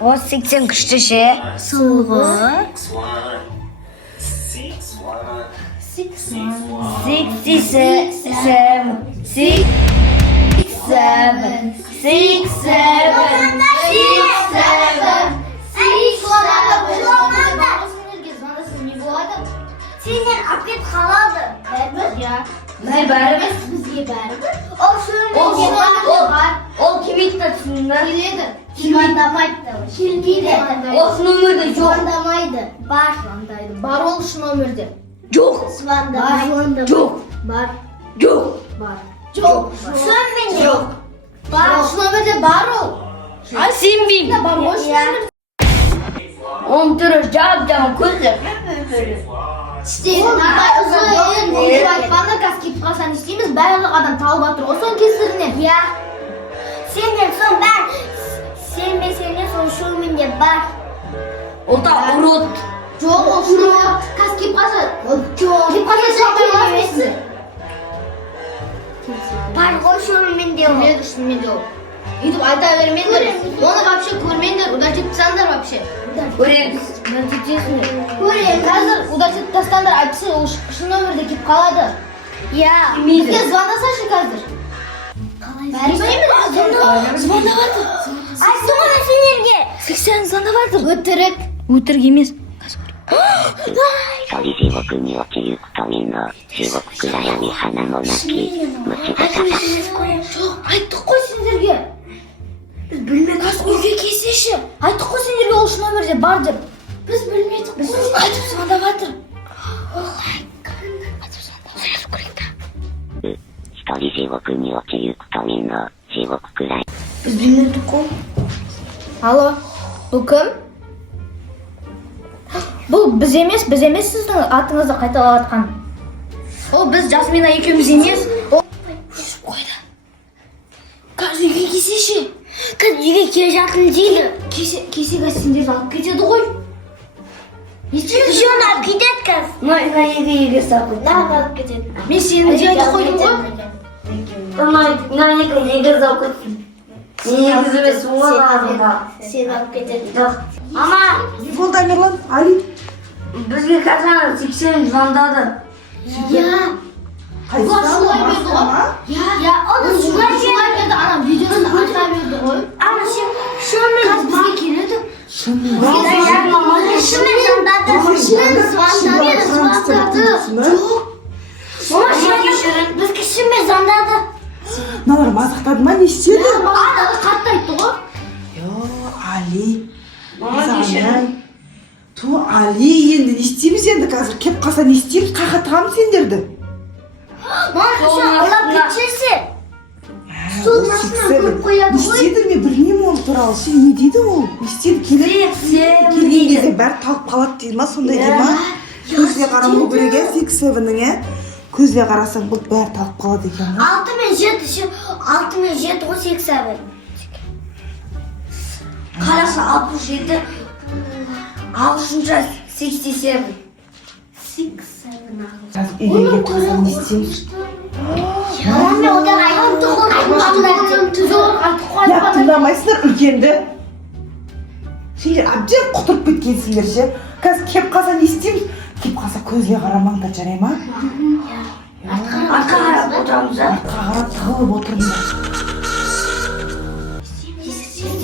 О 80 күшті ше. Солғы. Senden apet kaladı. Ya. Ne bari? Bizge bari. O şöyle Ol kimi ittasında? Kilidi. Kilvandamaydı. Kilgiydi. O numarada yok. Svandamaydı. Bar. Svandaydı. Bar oluş numardı. Yok. Svandamaydı. Yok. Bar. Yok. Bar. Çok. Sen beni. Yok. Bar. Numarda bar ol. Ay sen bin. Bar boş ver. On turu cam kuzum. İşte uzun aytқанда каскип қалсан істейміз барлық адам тауып жатыр ғой соның кесірінен иә сенден соң бар сенбесеңе сол шуменде бар O da urut. жоқ ол шумен каскип қалса киіп қалса шапай аласың бар ғой шуменде ол біледі шуменде ол өйтіп айта бермеңдер оны вообще көрмеңдер удалить тастаңдар вообще Көреміз. Көрем, қазір удалить тастаңдар айтса ол шын өмірде келіп қалады. Иә. Бізге звондасашы қазір. Звондаватыр. Айттым ғой мен сендерге. 80 звондаватыр. Өтірік. Өтірік емес. 一人地獄に落ちゆくとみの地獄暗闇花もなき虫がたた Жоқ, айттық қой сендерге. Біз білмедік. Қазір үйге келсеші. Айттық қой сендерге ол шын өмірде бар деп. Біз білмедік. Біз айтып звондаватыр. 一人地獄に落ちゆくとみの地獄暗い Biz bilmiyorduk o. Алло, бұл кім? Бұл біз емес сіздің атыңызды қайталап жатқан. Ол біз Жасмина екеуміз емес. Қойда. Қазір үйге келсеші. Қазір үйге келе жатырмын дейді. Кесе сендерді алып кетеді ғой. Еще оны алып кетеді қазір. Мына үйге салып. Алып кетеді. Мен сені де айтып қойдым ғой. Мына үйге салып кетсін. Негізі емес оған lazımға. Сені алып кетеді. Мама, Телефон Тамерлан, Али. бізге қазір 80 звондады. Я. Қайсыдан Шулай берді ғой. Я, оны шулай берді. Ана видеосын айта берді ғой. Ama şunun Қазір бізге келеді. Шынымен. Бізге шынымен звондады. Мыналар мазақтады ма, не істеді? Ана қатты айтты ғой. Йо, Али. Мазағай. Ту, Али, енді не істейміз енді қазір? Кеп қалса не істейміз? Қаға тығамыз сендерді? Аллап кетшесе. Не істеді мен білмеймін ол туралы. Сен не дейді ол? Не істеді? Келген кезде бәрі талып қалады дейді ма? Сондай дейді ма? Көзге қарамау керек е, 6-7-ің көзге қарасаң бұл бәрі талып қалады екен. 6 мен 7 6 мен 7 ғой 8 Karası 67. Alışınca 67. Қазір үйге келіп қалсаң не істейміз? Мен одан айттым ғой. Я тыңдамайсыңдар үлкенді. Сендер әбден құтырып кеткенсіңдер ше. Қазір кеп қалса не істейміз? Кеп қалса көзге қарамаңдар, жарай ма? Arka karab oturamız ha. Артқа қарап тығылып отырыңдар.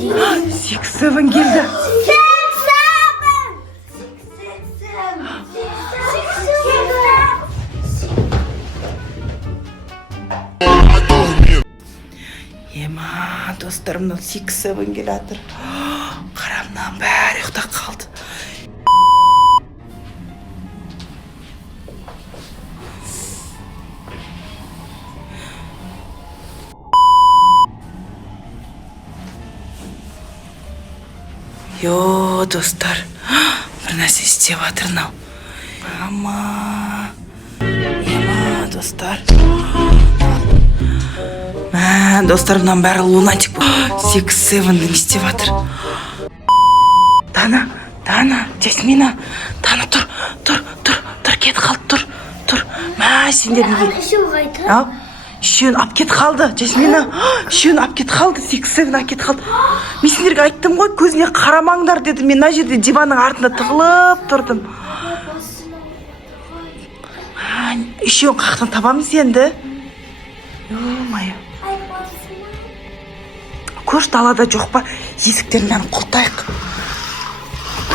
6-7 келді. Ема, достарымнан 6-7 келе жатыр. Қарамнан бәрі ұйықтап қалды. Йо, достар, бір нәрсе істеп жатыр мынау. Ема, достар. Достарымнан бәрі лунатик бұл. 6-7 не істеп жатыр. Дана, Жасмина, Дана, тұр, кет қалды, тұр. Сендер неге? үшеуін алып кетіп қалды. Жасмина, үшеуін алып кетіп қалды. 6-7 алып кетіп қалды. Мен сендерге айттым ғой, көзіне қарамаңдар дедім. Мен мына жерде диванның артында тығылып тұрдым. Үшеуін қақтан табамыз енді. Ой-май. Көш далада жоқ па? Есіктерін бәрін құлтайық.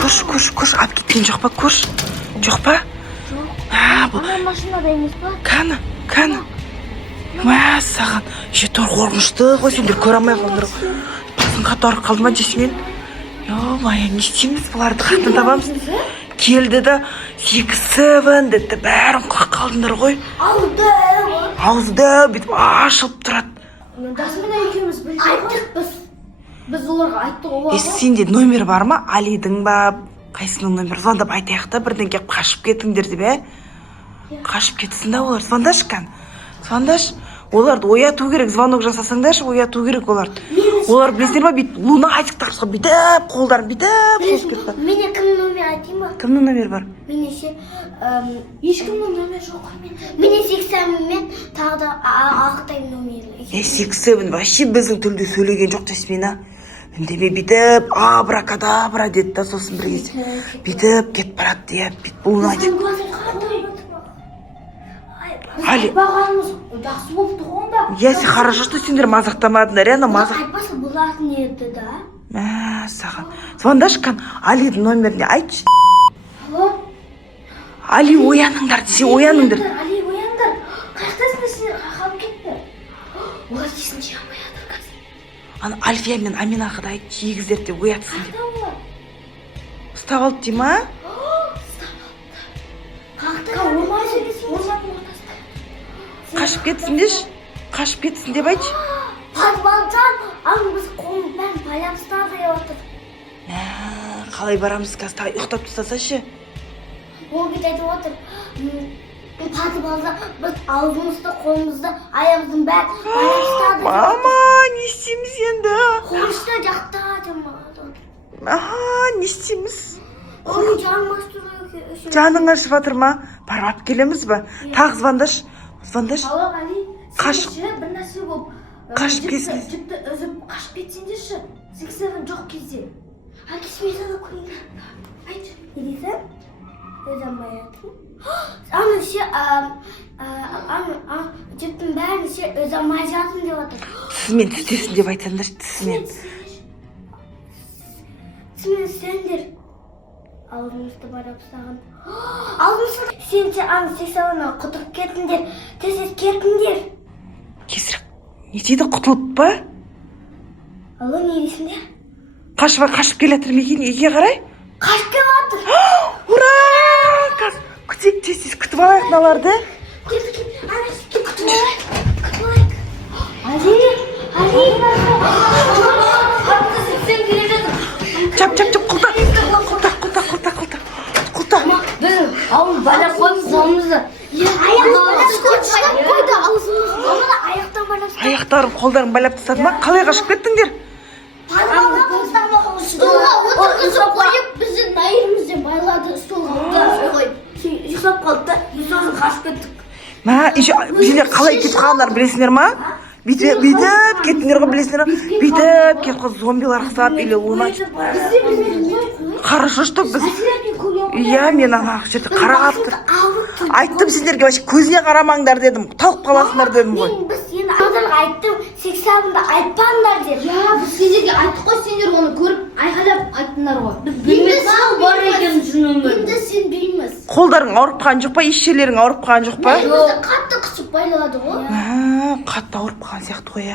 Көш, алып кеткен жоқ па? Көш. Жоқ па? Ана машинада емес па? Кәні. Мә, саған. Жетор қорғышты ғой, сендер көре алмай қалдыр. Басын қатар қалды ма, Жасмин? Ой-май, не істейміз бұларды қақтан табамыз? Келді да 6-7 деді, бәрін құлақ қалдыңдар ғой. Ауызды бүйтіп ашылып тұрады. Жасмина екеуміз айттық біз оларға айттық оларға. Сенде номер бар ма? Алидың ба? Қайсының номері? Звондап айтайық та, бірден келіп қашып кетіңдер деп, Қашып кетсін да олар. Звондаш кән. Звондаш. Оларды ояту керек, звонок жасасаңдаршы, ояту керек оларды. Олар білесіңдер ма? Луна айтық тақшыға бүйтіп, қолдарын бүйтіп қосып кетті. Мене кімнің номері айтайын ба? Кімнің номері бар? Мене ешкімнің номері жоқ қой менде. Мене 80 мен тағы да Ақтайдың номері. 6-7 вообще біздің тілде сөйлеген жоқ, Жасмина. Үндеме бүйтіп, абракадабра деді да, сосын бір кезде. Бүйтіп кетіп барады деп, Луна деп. Али. Бағанымыз жақсы болып тұр онда. Яси, хорошо, что сендер мазақтамадыңдар, ана мазақ. Айтпаса болатын еді да. Мә, саған. Звондаш кән, Алидің номеріне айтшы. Алло? Али, ояныңдар десе, ояныңдар. Али, ояндар. Қаяқтасың сендер қалып кетті. Олар дейсін жей алмай жатыр қазір. Ана Альфия мен Аминаға да айт, жегіздер деп оятсын деп. Қайда олар? Ұстап алды дей ма? Қаяқта орман сөйлесің орманның ортасында. Қашып кетсін деп айтшы. Подвалдан біз қолын бәрін байлап ұстады деп отыр. Қалай барамыз қазір, тағы ұйықтап тастасашы. Ол бет айтып отыр. Подвалда біз аузымызды, қолымызды, аяғымыздың бәрін байлап ұстады. Мама, не істейміз енді? Қорышта жақта демалады. Не істейміз? Оның жаным ашты ғой. Жаның ашып жатыр ма? Барып келеміз ба? Тағы звондаш. Алло, Али, Қашып. сен бір нәрсе болып Қашып кетсін. жіпті үзіп қашып кетсеңдерші. 6-7 жоқ кезде. Әке сметаны қойыңдар. Айтшы, не дейсің? Өзім баятым. Аны жіптің бәрін өзім майжатым деп отыр. Тісімен түстесін деп айтсаңдар, тісімен. Тісімен сендер. Алдымызды барап саған. Алдымызды сен аны 80-ға құтырып кетіңдер. Тезес кетіңдер. Кесір, не дейді, құтылып ба? Алло, не дейсіңдер? Қашып келатыр ма екен, үйге қарай? Қашып келіп жатыр. Ура! Күтейік, тез күтіп алайық мыналарды. Күтіп алайық. Али. Сен келе жатыр. Чап, құлта. Біз ауыз байлап қойып қолымызды. Аяқтан байлап Аяқтарын, қолдарын байлап тастады ма? Қалай қашып кеттіңдер? Столға отырғызып қойып, біздің найырымызды байлады столға отырғызып қойып. Ұйықтап қалды да, біз сосын қашып кеттік. Сендер қалай кетіп қалғандарын білесіңдер ма? Бүйтіп кеттіңдер ғой, білесіңдер ма? Бүйтіп кетіп қалды, зомбилар қысап, или Луна. Хорошо, что біз... мен ана жерде қарағап тұр. Айттым сендерге, көзіне қарамаңдар дедім, талып қаласыңдар дедім ғой. Біз сені алдарға айттым, 80-ды айтпаңдар деп. Біз сендерге айттық қой, сендер оны көріп айқайлап айттыңдар ғой. Біз білмесің бар екен жүніміз. Енді сен білмес. Қолдарың ауырып қалған жоқ па? Еш жерлерің ауырып қалған жоқ па? Бізді қатты қысып байлады ғой. Қатты ауырып қалған сияқты ғой,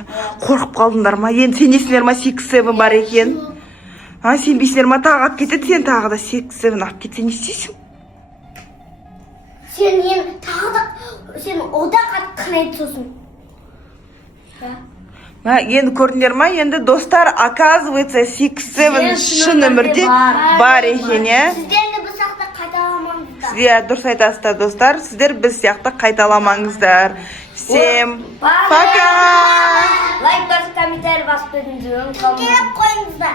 қорқып қалдыңдар ма? Енді сенесіңдер ма 6-7 бар екен? Сенбейсіңдер ма? Тағы алып кетеді, сен тағы да 6-7 алып кетсе не істейсің? Сен енді тағы да сен одан қатты қинайды сосын. Енді көрдіңдер ма? Енді достар, оказывается 6-7 шын өмірде бар екен, Сіздерді біз сияқты қайталамаңыздар. Сіздер дұрыс айтасыздар, достар. Сіздер біз сияқты қайталамаңыздар. Всем пока! Лайк басып, комментарий басып өтіңіздер. Келіп қойыңыздар.